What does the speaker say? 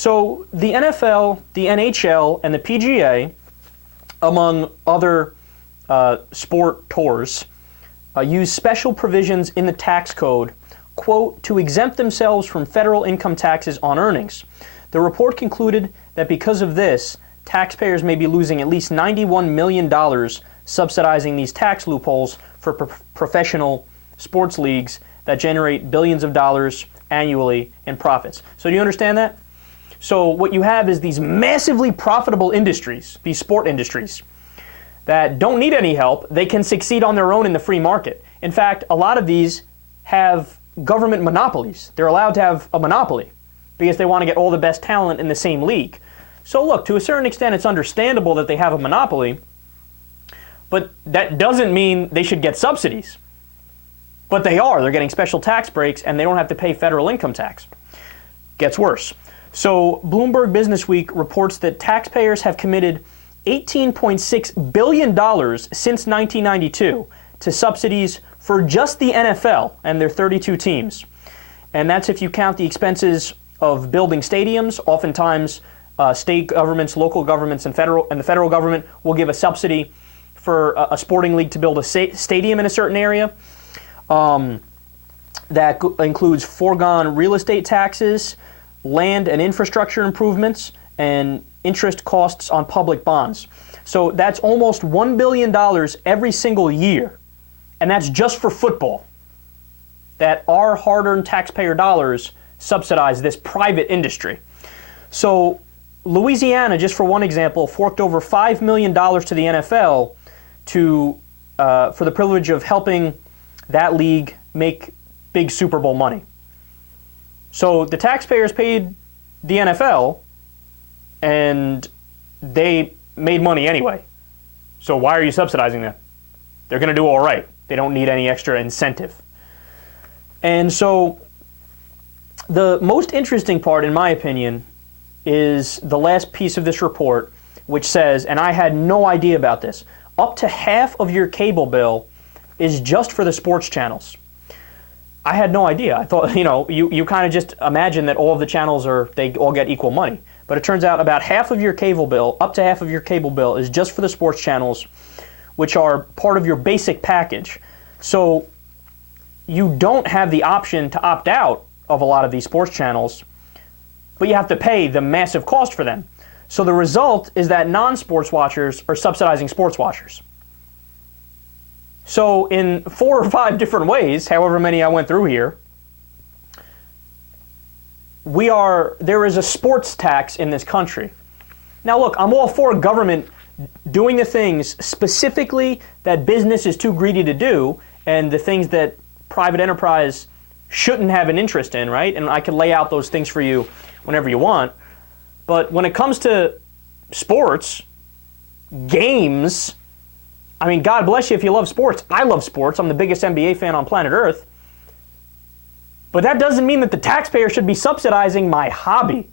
So the NFL, the NHL, and the PGA, among other sport tours, use special provisions in the tax code, quote, to exempt themselves from federal income taxes on earnings. The report concluded that because of this, taxpayers may be losing at least $91 million subsidizing these tax loopholes for professional sports leagues that generate billions of dollars annually in profits. So do you understand that? So what you have is these massively profitable industries, these sport industries, that don't need any help. They can succeed on their own in the free market. In fact, a lot of these have government monopolies. They're allowed to have a monopoly because they want to get all the best talent in the same league. So look, to a certain extent, it's understandable that they have a monopoly, but that doesn't mean they should get subsidies. But they are. They're getting special tax breaks, and they don't have to pay federal income tax. Gets worse. So Bloomberg Businessweek reports that taxpayers have committed $18.6 billion since 1992 to subsidies for just the NFL and their 32 teams. And that's if you count the expenses of building stadiums. Oftentimes, state governments, local governments, and the federal government will give a subsidy for a sporting league to build a stadium in a certain area. That includes foregone real estate taxes, land and infrastructure improvements, and interest costs on public bonds. So that's almost $1 billion every single year. And that's just for football. That our hard-earned taxpayer dollars subsidize this private industry. So Louisiana, just for one example, forked over $5 million to the NFL for the privilege of helping that league make big Super Bowl money. So the taxpayers paid the NFL, and they made money anyway. So why are you subsidizing them? They're going to do all right. They don't need any extra incentive. And so the most interesting part, in my opinion, is the last piece of this report, which says, and I had no idea about this, up to half of your cable bill is just for the sports channels. I had no idea. I thought, you kind of just imagine that all of the channels they all get equal money. But it turns out about half of your cable bill, up to half of your cable bill, is just for the sports channels, which are part of your basic package. So you don't have the option to opt out of a lot of these sports channels, but you have to pay the massive cost for them. So the result is that non-sports watchers are subsidizing sports watchers. So in 4 or 5 different ways, however many I went through here, there is a sports tax in this country. Now look, I'm all for government doing the things specifically that business is too greedy to do, and the things that private enterprise shouldn't have an interest in, right? And I can lay out those things for you whenever you want. But when it comes to sports, games, I mean, God bless you if you love sports. I love sports. I'm the biggest NBA fan on planet Earth. But that doesn't mean that the taxpayer should be subsidizing my hobby.